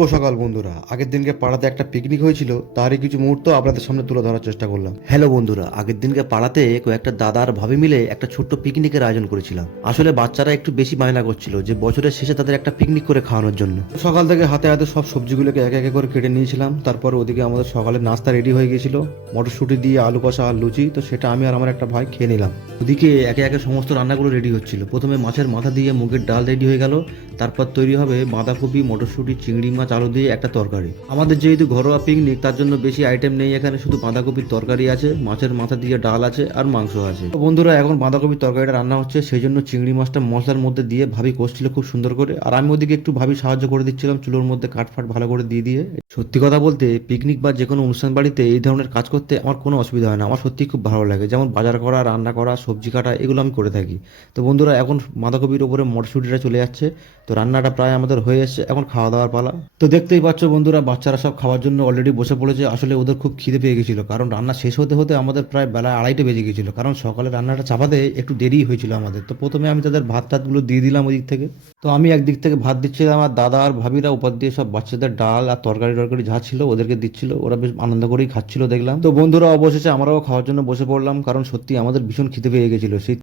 শুভ সকাল বন্ধুরা। আগের দিনকে পাড়াতে একটা পিকনিক হয়েছিল, তারই কিছু মুহূর্ত আপনাদের সামনে তুলে ধরার চেষ্টা করলাম। হ্যালো বন্ধুরা, আগের দিনকে পাড়াতে কয়েকটা দাদা আর ভাবি মিলে একটা ছোট্ট পিকনিকের আয়োজন করেছিলাম। আসলে বাচ্চারা একটু বেশি বায়না করছিল যে বছরের শেষে তাদের একটা পিকনিক করে খাওয়ানোর জন্য। সকাল থেকে হাতে হাতে সব সবজিগুলোকে একে একে করে কেটে নিয়েছিলাম। তারপর ওদিকে আমাদের সকালের নাস্তা রেডি হয়ে গিয়েছিল, মটরশুঁটি দিয়ে আলু কষা আর লুচি। তো সেটা আমি আর আমার একটা ভাই খেয়ে নিলাম। ওদিকে একে একে সমস্ত রান্নাগুলো রেডি হচ্ছিল। প্রথমে মাছের মাথা দিয়ে মুগের ডাল রেডি হয়ে গেল। তারপর তৈরি হবে বাঁধাকপি, মটরশুঁটি, চিংড়ি মাছ, আলু দিয়ে একটা তরকারি। আমাদের যেহেতু ঘরোয়া পিকনিক, তার জন্য বেশি আইটেম নেই এখানে, শুধু বাঁধাকপির তরকারি আছে, মাছের মাথা দিয়ে ডাল আছে আর মাংস আছে। তো বন্ধুরা, এখন বাঁধাকপির তরকারিটা রান্না হচ্ছে, সেই জন্য চিংড়ি মাছটা মশলার মধ্যে দিয়ে ভাবি কষছিল খুব সুন্দর করে। আর আমি ওদিকে একটু ভাবি সাহায্য করে দিচ্ছিলাম, চুলোর মধ্যে কাঠফাট ভালো করে দিয়ে দিয়ে। সত্যি কথা বলতে পিকনিক বা যে কোনো অনুষ্ঠান বাড়িতে এই ধরনের কাজ করতে আমার কোনো অসুবিধা হয় না। আমার সত্যি খুব ভালো লাগে, যেমন বাজার করা, রান্না করা, সবজি কাটা, এগুলো আমি করে থাকি। তো বন্ধুরা, এখন বাঁধাকপির ওপরে মটরশুঁটিটা চলে যাচ্ছে। তো রান্নাটা প্রায় আমাদের হয়ে এসেছে, এখন খাওয়া দাওয়ার পালা। তো দেখতেই পাচ্ছ বন্ধুরা, বাচ্চারা সব খাওয়ার জন্য অলরেডি বসে পড়েছে। আসলে ওদের খুব খিদে পেয়ে গেছিল, কারণ রান্না শেষ হতে হতে আমাদের প্রায় বেলা 2:30 বেজে গেছিল, কারণ সকালে রান্নাটা চাপাতে একটু দেরি হয়েছিল আমাদের। তো প্রথমে আমি তাদের ভাত টাতগুলো দিয়ে দিলাম ওই দিক থেকে। তো আমি একদিক থেকে ভাত দিচ্ছিলাম, আর দাদা আর ভাবিরা উপর দিয়ে সব বাচ্চাদের ডাল আর তরকারি টরকারি যা ছিল ওদেরকে দিচ্ছিল। ওরা বেশ আনন্দ করেই খাচ্ছিল দেখলাম। তো বন্ধুরা, অবশেষে আমরাও খাওয়ার জন্য বসে পড়লাম, কারণ সত্যি আমাদের ভীষণ খিদে পেয়ে গেছিল। সেই